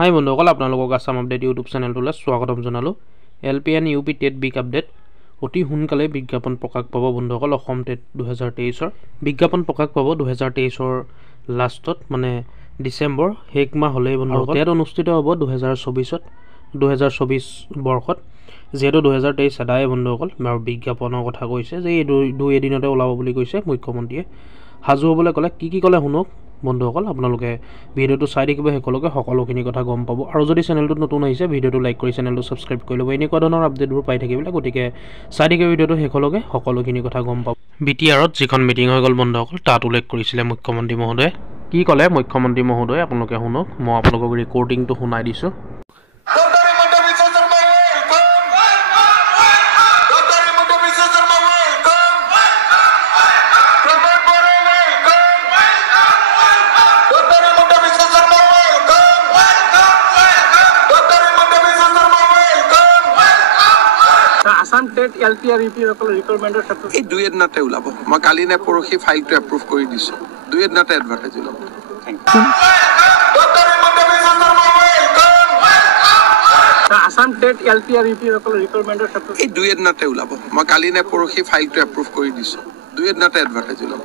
হাই বন্ধুসকল, আপোনালোকক Assam update YouTube চেনেলটোলৈ স্বাগতম জনালোঁ। LP and UP TET big update অতি সোনকালে বিজ্ঞাপন প্ৰকাশ পাব বন্ধুসকল। অসম টেট 2023 বিজ্ঞাপন প্ৰকাশ পাব 2023 লাষ্টত, মানে ডিচেম্বৰ শেষ মাহ হ'লেই বন্ধুসকল। টেট অনুষ্ঠিত হ'ব 2024 বৰ্ষত, যিহেতু 2023 আদায় বন্ধুসকল। আৰু বিজ্ঞাপনৰ কথা কৈছে যে এই দুই এদিনতে ওলাব বুলি কৈছে মুখ্যমন্ত্ৰীয়ে। সাজু হ'বলৈ ক'লে কি ক'লে শুনক বন্ধুসকল। আপোনালোকে ভিডিঅ'টো চাই থাকিব শেষলৈকে, সকলোখিনি কথা গম পাব। আৰু যদি চেনেলটোত নতুন আহিছে ভিডিঅ'টো লাইক কৰি চেনেলটো ছাবস্ক্ৰাইব কৰি ল'ব, এনেকুৱা ধৰণৰ আপডেটবোৰ পাই থাকিবলৈ। গতিকে চাই থাকিব ভিডিঅ'টো শেষলৈকে, সকলোখিনি কথা গম পাব। BTRত যিখন মিটিং হৈ গ'ল বন্ধুসকল, তাত উল্লেখ কৰিছিলে মুখ্যমন্ত্ৰী মহোদয়ে। কি ক'লে মুখ্যমন্ত্ৰী মহোদয়ে আপোনালোকে শুনক। মই আপোনালোকক ৰেকৰ্ডিংটো শুনাই দিছোঁ। আসাম টেট LP আৰু UP ৰিকুৱাৰমেণ্টৰ ক্ষেত্ৰত এই দুই এদিনতে ওলাব। মই কালি নে পৰহি ফাইলটো এপ্ৰুভ কৰি দিছোঁ। দুই এদিনতে এডভাৰটাইজ ওলাব। আসাম টেট LP আৰু UP ৰিকুৱাৰমেণ্টৰ ক্ষেত্ৰত এই দুই এদিনতে ওলাব। মই কালি নে পৰহি ফাইলটো এপ্ৰুভ কৰি দিছোঁ। দুই এদিনতে এডভাৰটাইজ ওলাব।